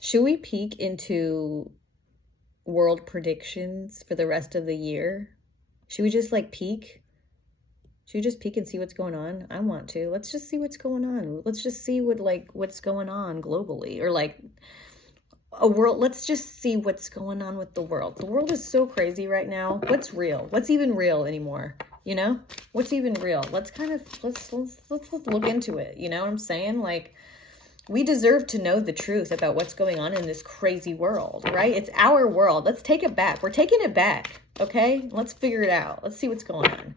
Should we peek into world predictions for the rest of the year? Should we just like peek? Should we just peek and see what's going on? I want to. Let's just see what's going on. Let's just see what's going on globally, or like a world. Let's just see what's going on with the world. The world is so crazy right now. What's real? What's even real anymore? You know? What's even real? Let's look into it. You know what I'm saying? Like, we deserve to know the truth about what's going on in this crazy world, right? It's our world. Let's take it back. We're taking it back, okay? Let's figure it out. Let's see what's going on.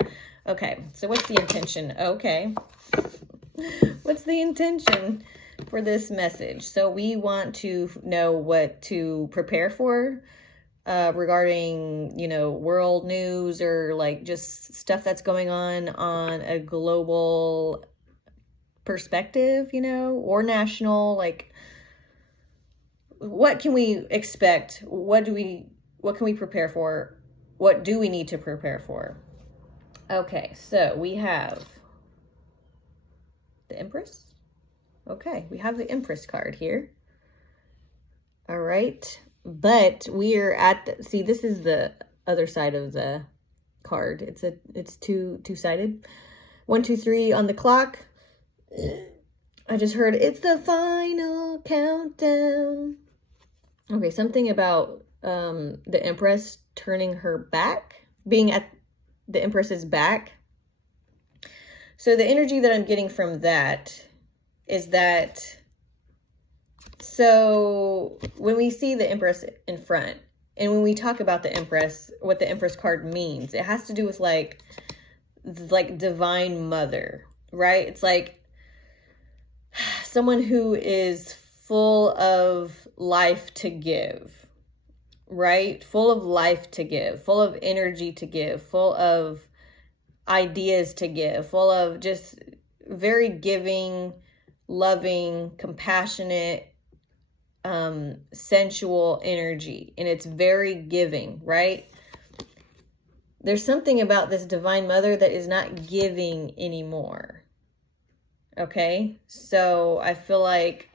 Okay, so what's the intention? Okay. What's the intention for this message? So we want to know what to prepare for regarding, world news, or like just stuff that's going on a global perspective, or national. Like, what can we expect? What can we prepare for? What do we need to prepare for? Okay, so we have the Empress. Okay, we have the Empress card here. All right, but we're at see, this is the other side of the card. It's two-sided. 1, 2, 3 on the clock. I just heard it's the final countdown. Okay, something about the Empress turning her back, being at the Empress's back. So the energy that I'm getting from that is that, so when we see the Empress in front, and when we talk about the Empress, what the Empress card means, it has to do with like divine mother, right? It's like someone who is full of life to give, right? Full of life to give, full of energy to give, full of ideas to give, full of just very giving, loving, compassionate, sensual energy. And it's very giving, right? There's something about this divine mother that is not giving anymore. Okay, so I feel like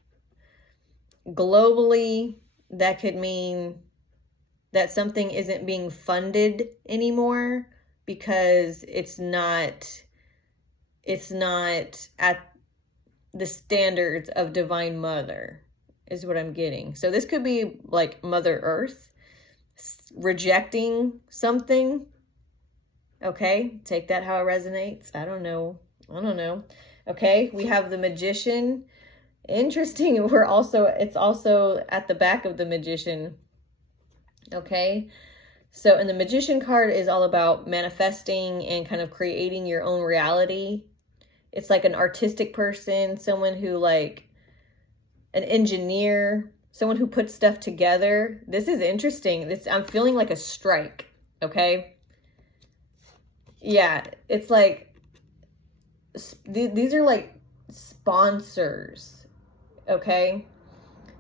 globally that could mean that something isn't being funded anymore because it's not at the standards of divine mother, is what I'm getting. So this could be like Mother Earth rejecting something. Okay, take that how it resonates. I don't know. Okay, we have the Magician. Interesting. It's also at the back of the Magician. Okay, so, and the Magician card is all about manifesting and kind of creating your own reality. It's like an artistic person, someone who like an engineer, someone who puts stuff together. This is interesting. I'm feeling like a strike. Okay. Yeah, it's like, these are like sponsors. Okay.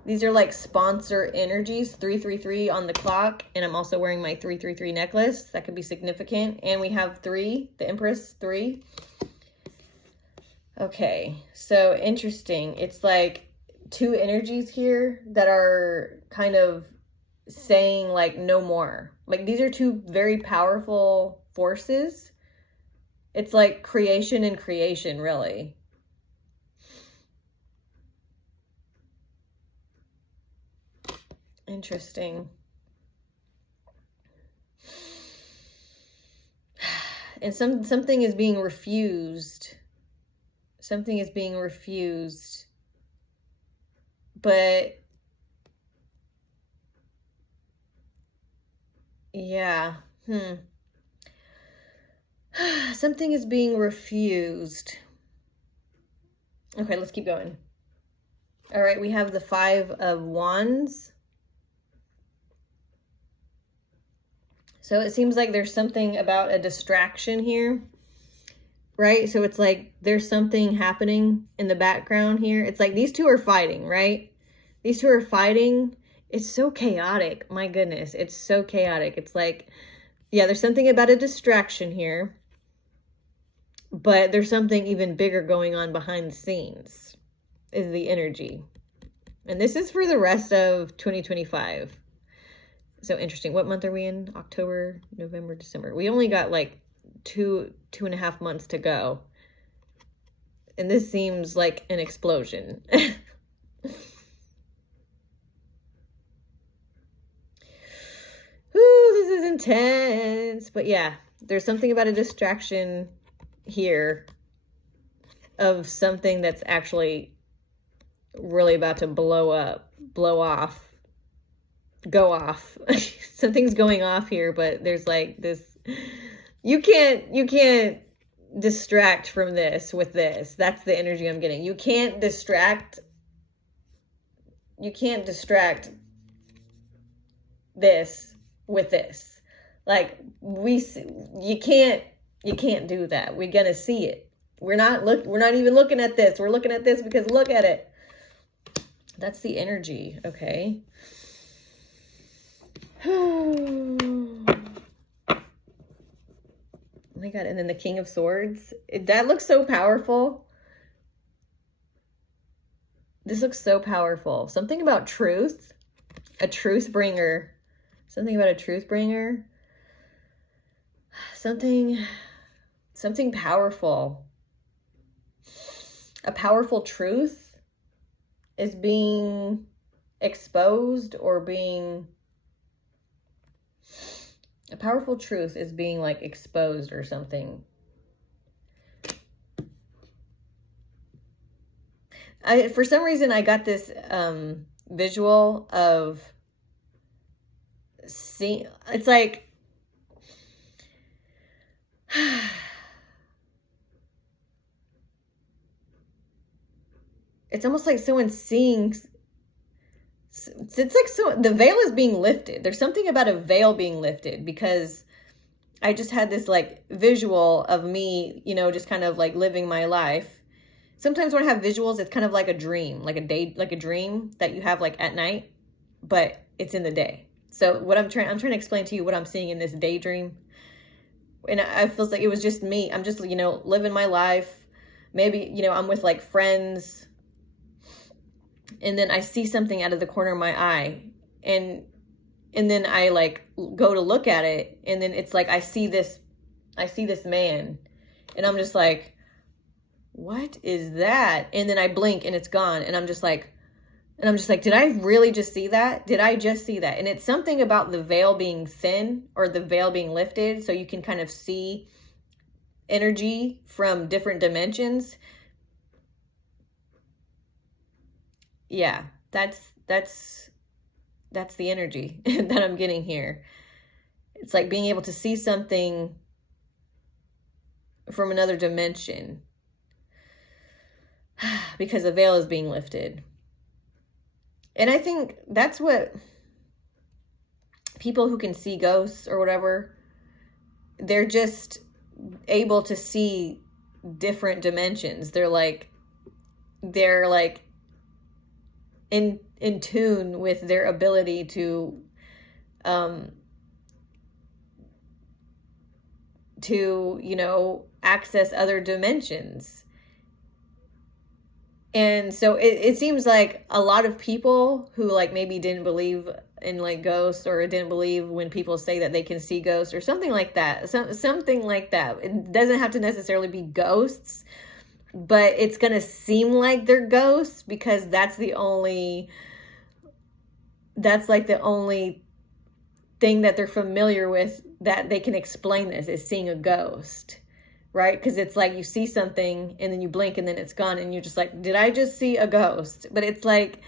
These are like sponsor energies. 333 on the clock. And I'm also wearing my 333 necklace. That could be significant. And we have 3, the Empress 3. Okay, so interesting. It's like 2 energies here that are kind of saying like no more. Like these are 2 very powerful forces. It's like creation and creation, really. Interesting. And something is being refused. Something is being refused. But yeah, something is being refused. Okay, let's keep going. All right, we have the 5 of Wands. So it seems like there's something about a distraction here, right? So it's like there's something happening in the background here. It's like these 2 are fighting, right? These 2 are fighting. It's so chaotic. My goodness, it's so chaotic. It's like, yeah, there's something about a distraction here, but there's something even bigger going on behind the scenes, is the energy. And this is for the rest of 2025. So interesting. What month are we in? October, November, December. We only got like two and a half months to go. And this seems like an explosion. Ooh, this is intense. But yeah, there's something about a distraction here of something that's actually really about to blow up, blow off, go off. Something's going off here, but there's like this, you can't distract from this with this. That's the energy I'm getting. You can't distract this with this. Like you can't do that. We're gonna see it. We're not even looking at this. We're looking at this because look at it. That's the energy, okay? Oh my God, and then the King of Swords. That looks so powerful. This looks so powerful. Something about truth. A truth bringer. Something about a truth bringer. Something powerful. A powerful truth is being exposed or being... A powerful truth is being like exposed or something. For some reason, I got this visual of seeing, it's like, it's almost like someone seeing, it's like so the veil is being lifted. There's something about a veil being lifted, because I just had this like visual of me, you know, just kind of like living my life. Sometimes when I have visuals, it's kind of like a dream, like a dream that you have like at night, but it's in the day. So what I'm trying to explain to you what I'm seeing in this daydream. And I feels like it was just me. I'm just, you know, living my life. Maybe, you know, I'm with like friends, and then I see something out of the corner of my eye, and then I like go to look at it, and then it's like I see this man, and I'm just like, what is that? And then I blink and it's gone, and I'm just like, did I really just see that? Did I just see that? And it's something about the veil being thin, or the veil being lifted, so you can kind of see energy from different dimensions. Yeah, that's the energy that I'm getting here. It's like being able to see something from another dimension because the veil is being lifted. And I think that's what people who can see ghosts or whatever, they're just able to see different dimensions. They're like in tune with their ability to you know, access other dimensions. And so it seems like a lot of people who like maybe didn't believe in like ghosts, or didn't believe when people say that they can see ghosts or something like that. Something like that. It doesn't have to necessarily be ghosts, but it's going to seem like they're ghosts because that's like the only thing that they're familiar with that they can explain this, is seeing a ghost, right? Because it's like you see something and then you blink and then it's gone, and you're just like, did I just see a ghost? But it's like,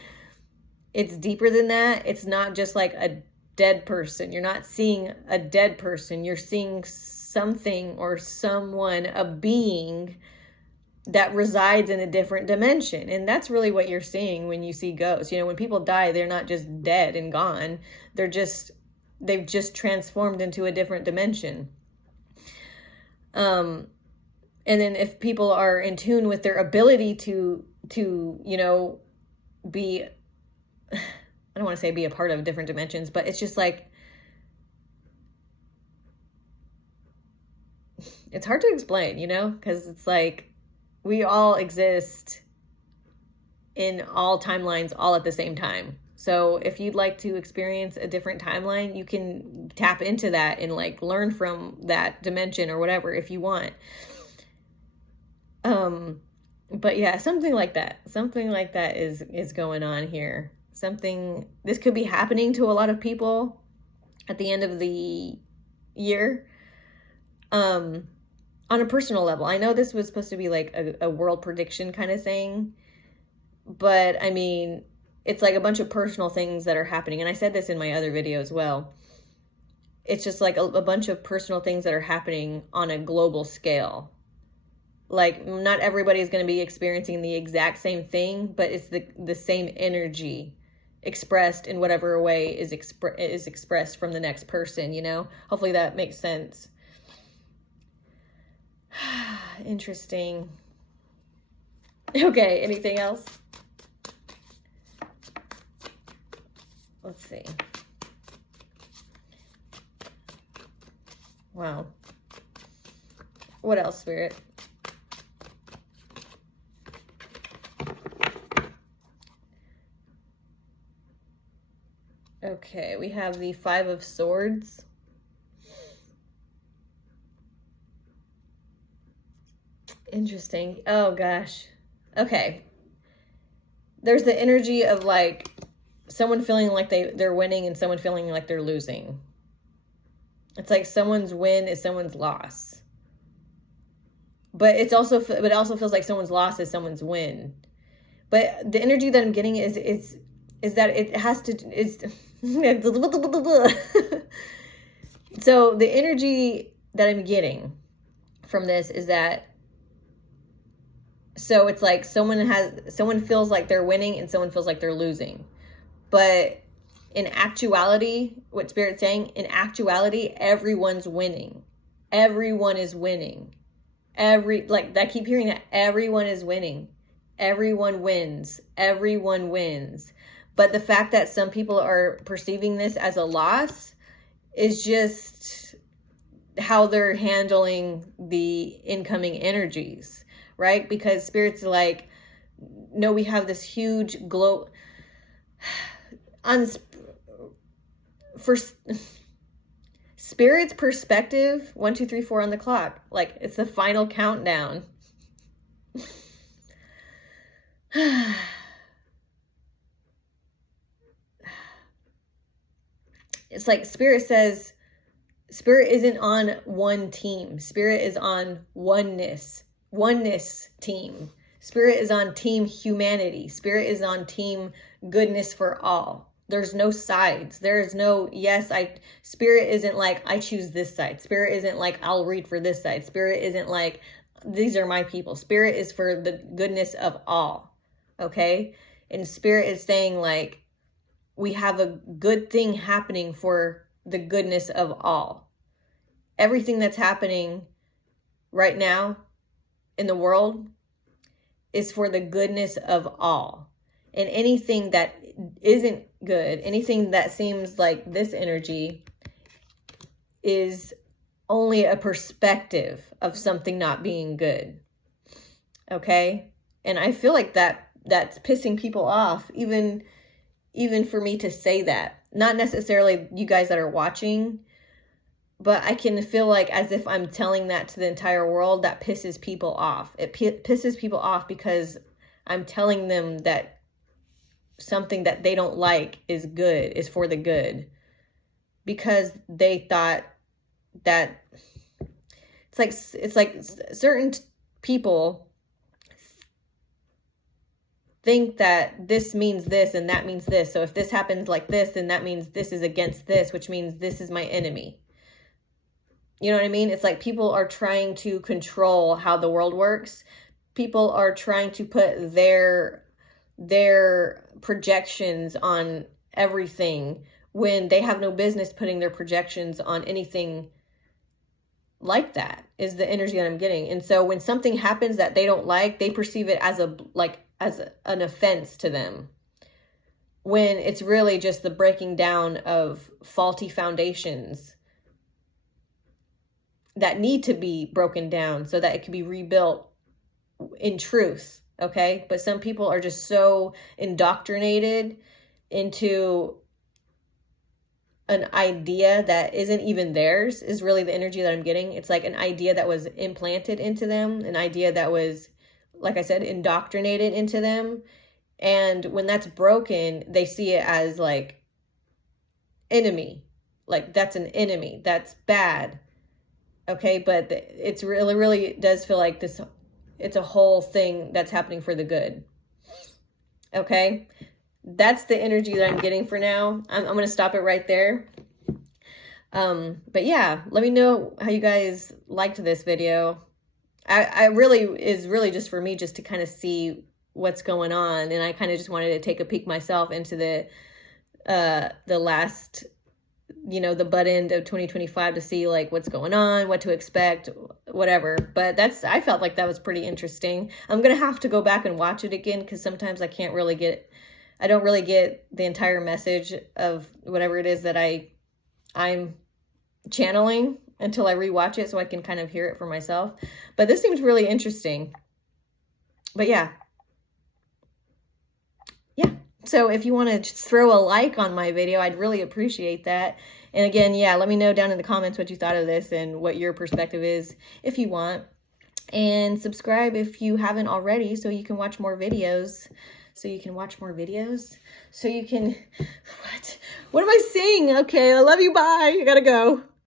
it's deeper than that. It's not just like a dead person. You're not seeing a dead person. You're seeing something or someone, a being that resides in a different dimension. And that's really what you're seeing when you see ghosts. You know, when people die, they're not just dead and gone. They've just transformed into a different dimension. And then if people are in tune with their ability to, you know, be, I don't want to say be a part of different dimensions, but it's just like, it's hard to explain, you know, because it's like, we all exist in all timelines all at the same time. So if you'd like to experience a different timeline, you can tap into that and like learn from that dimension or whatever if you want. But yeah, something like that is going on here. This could be happening to a lot of people at the end of the year. On a personal level, I know this was supposed to be like a world prediction kind of thing, but I mean, it's like a bunch of personal things that are happening. And I said this in my other video as well. It's just like a bunch of personal things that are happening on a global scale. Like, not everybody is going to be experiencing the exact same thing, but it's the same energy expressed in whatever way is expressed from the next person, you know? Hopefully that makes sense. Interesting. Okay, anything else? Let's see. Wow. What else, Spirit? Okay, we have the Five of Swords. Interesting. Oh gosh. Okay. There's the energy of like someone feeling like they're winning and someone feeling like they're losing. It's like someone's win is someone's loss. But it also feels like someone's loss is someone's win. But the energy that I'm getting is that it has to so the energy that I'm getting from this is that, so it's like someone feels like they're winning and someone feels like they're losing. But in actuality, what Spirit's saying, in actuality, everyone's winning. Everyone is winning. I keep hearing that everyone is winning. Everyone wins. Everyone wins. But the fact that some people are perceiving this as a loss is just how they're handling the incoming energies, right? Because Spirit's like, no, we have this huge for Spirit's perspective, 1, 2, 3, 4 on the clock. Like, it's the final countdown. It's like Spirit says, Spirit isn't on one team. Spirit is on oneness team. Spirit is on team humanity. Spirit is on team goodness for all. There's no sides. There's no, Spirit isn't like, I choose this side. Spirit isn't like, I'll read for this side. Spirit isn't like, these are my people. Spirit is for the goodness of all. Okay? And Spirit is saying like, we have a good thing happening for the goodness of all. Everything that's happening right now in the world is for the goodness of all. And anything that isn't good, anything that seems like this energy is only a perspective of something not being good. Okay? And I feel like that's pissing people off, even for me to say that. Not necessarily you guys that are watching, but I can feel like as if I'm telling that to the entire world, that pisses people off. It pisses people off because I'm telling them that something that they don't like is good, is for the good. Because they thought that it's like certain people think that this means this and that means this. So if this happens like this, then that means this is against this, which means this is my enemy. You know what I mean? It's like people are trying to control how the world works. People are trying to put their projections on everything when they have no business putting their projections on anything like that, is the energy that I'm getting. And so when something happens that they don't like, they perceive it as an offense to them, when it's really just the breaking down of faulty foundations that need to be broken down so that it can be rebuilt in truth, okay? But some people are just so indoctrinated into an idea that isn't even theirs, is really the energy that I'm getting. It's like an idea that was implanted into them, an idea that was, like I said, indoctrinated into them. And when that's broken, they see it as like enemy. Like that's an enemy. That's bad. Okay, but it's really does feel like this, it's a whole thing that's happening for the good. Okay, that's the energy that I'm getting for now. I'm going to stop it right there. But yeah, let me know how you guys liked this video. I really is really just for me, just to kind of see what's going on. And I kind of just wanted to take a peek myself into the last, you know, the butt end of 2025 to see like what's going on, what to expect, whatever. But I felt like that was pretty interesting. I'm going to have to go back and watch it again, because sometimes I don't really get the entire message of whatever it is that I'm channeling until I rewatch it, so I can kind of hear it for myself. But this seems really interesting. But yeah. So if you want to throw a like on my video, I'd really appreciate that. And again, yeah, let me know down in the comments what you thought of this and what your perspective is if you want. And subscribe if you haven't already, so you can watch more videos. So you can, what am I saying? Okay, I love you, bye. I gotta go.